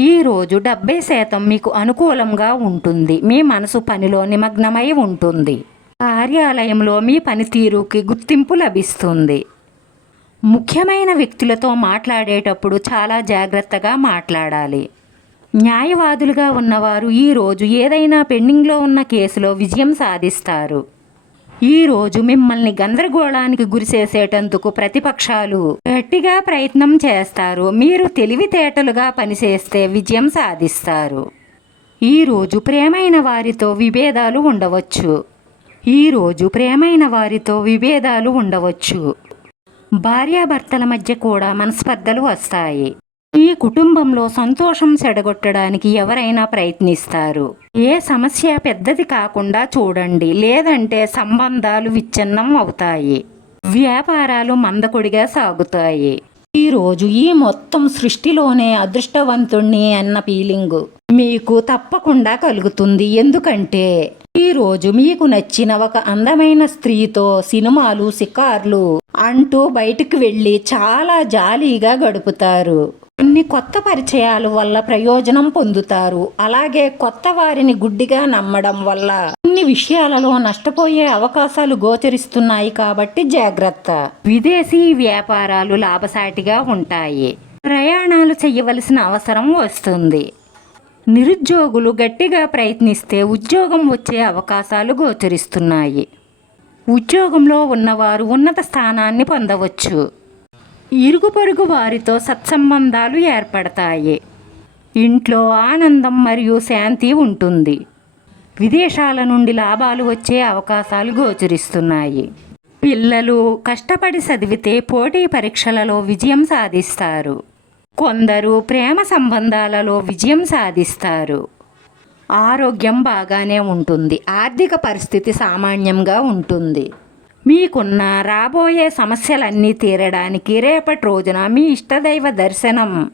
ఈరోజు డెబ్బై శాతం మీకు అనుకూలంగా ఉంటుంది. మీ మనసు పనిలో నిమగ్నమై ఉంటుంది. కార్యాలయంలో మీ పనితీరుకి గుర్తింపు లభిస్తుంది. ముఖ్యమైన వ్యక్తులతో మాట్లాడేటప్పుడు చాలా జాగ్రత్తగా మాట్లాడాలి. న్యాయవాదులుగా ఉన్నవారు ఈరోజు ఏదైనా పెండింగ్లో ఉన్న కేసులో విజయం సాధిస్తారు. ఈ రోజు మిమ్మల్ని గందరగోళానికి గురిచేసేటందుకు ప్రతిపక్షాలు గట్టిగా ప్రయత్నం చేస్తారు. మీరు తెలివితేటలుగా పనిచేస్తే విజయం సాధిస్తారు. ఈ రోజు ప్రేమైన వారితో విభేదాలు ఉండవచ్చు. ఈ రోజు ప్రేమైన వారితో విభేదాలు ఉండవచ్చు. భార్యాభర్తల మధ్య కూడా మనస్పర్ధలు వస్తాయి. ఈ కుటుంబంలో సంతోషం చెడగొట్టడానికి ఎవరైనా ప్రయత్నిస్తారు. ఏ సమస్య పెద్దది కాకుండా చూడండి లేదంటే సంబంధాలు విచ్ఛిన్నం అవుతాయి. వ్యాపారాలు మందకొడిగా సాగుతాయి. ఈ రోజు ఈ మొత్తం సృష్టిలోనే అదృష్టవంతుణ్ణి అన్న ఫీలింగ్ మీకు తప్పకుండా కలుగుతుంది. ఎందుకంటే ఈ రోజు మీకు నచ్చిన ఒక అందమైన స్త్రీతో సినిమాలు షికార్లు అంటూ బయటికి వెళ్ళి చాలా జాలీగా గడుపుతారు. కొన్ని కొత్త పరిచయాల వల్ల ప్రయోజనం పొందుతారు. అలాగే కొత్త వారిని గుడ్డిగా నమ్మడం వల్ల కొన్ని విషయాలలో నష్టపోయే అవకాశాలు గోచరిస్తున్నాయి కాబట్టి జాగ్రత్త. విదేశీ వ్యాపారాలు లాభసాటిగా ఉంటాయి. ప్రయాణాలు చేయవలసిన అవసరం వస్తుంది. నిరుద్యోగులు గట్టిగా ప్రయత్నిస్తే ఉద్యోగం వచ్చే అవకాశాలు గోచరిస్తున్నాయి. ఉద్యోగంలో ఉన్నవారు ఉన్నత స్థానాన్ని పొందవచ్చు. ఇరుగు పొరుగు వారితో సత్సంబంధాలు ఏర్పడతాయి. ఇంట్లో ఆనందం మరియు శాంతి ఉంటుంది. విదేశాల నుండి లాభాలు వచ్చే అవకాశాలు గోచరిస్తున్నాయి. పిల్లలు కష్టపడి చదివితే పోటీ పరీక్షలలో విజయం సాధిస్తారు. కొందరు ప్రేమ సంబంధాలలో విజయం సాధిస్తారు. ఆరోగ్యం బాగానే ఉంటుంది. ఆర్థిక పరిస్థితి సామాన్యంగా ఉంటుంది. మీకున్న రాబోయే సమస్యలన్నీ తీరడానికి రేపటి రోజున మీ ఇష్టదైవ దర్శనం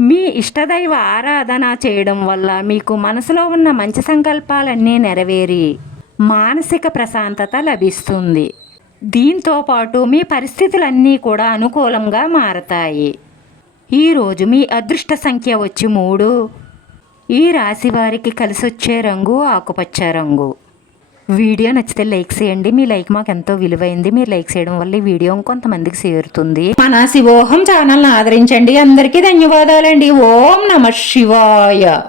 మీ ఇష్టదైవ ఆరాధన చేయడం వల్ల మీకు మనసులో ఉన్న మంచి సంకల్పాలన్నీ నెరవేరి మానసిక ప్రశాంతత లభిస్తుంది. దీంతో పాటు మీ పరిస్థితులన్నీ కూడా అనుకూలంగా మారతాయి. ఈరోజు మీ అదృష్ట సంఖ్య వచ్చి మూడు. ఈ రాశి వారికి కలిసొచ్చే రంగు ఆకుపచ్చ రంగు. వీడియో నచ్చితే లైక్ చేయండి. మీ లైక్ మాకు ఎంతో విలువైంది. మీరు లైక్ చేయడం వల్ల ఈ వీడియో కొంతమందికి చేరుతుంది. మన శివోహం ఛానల్ని ఆదరించండి. అందరికీ ధన్యవాదాలండి. ఓం నమ శివాయ.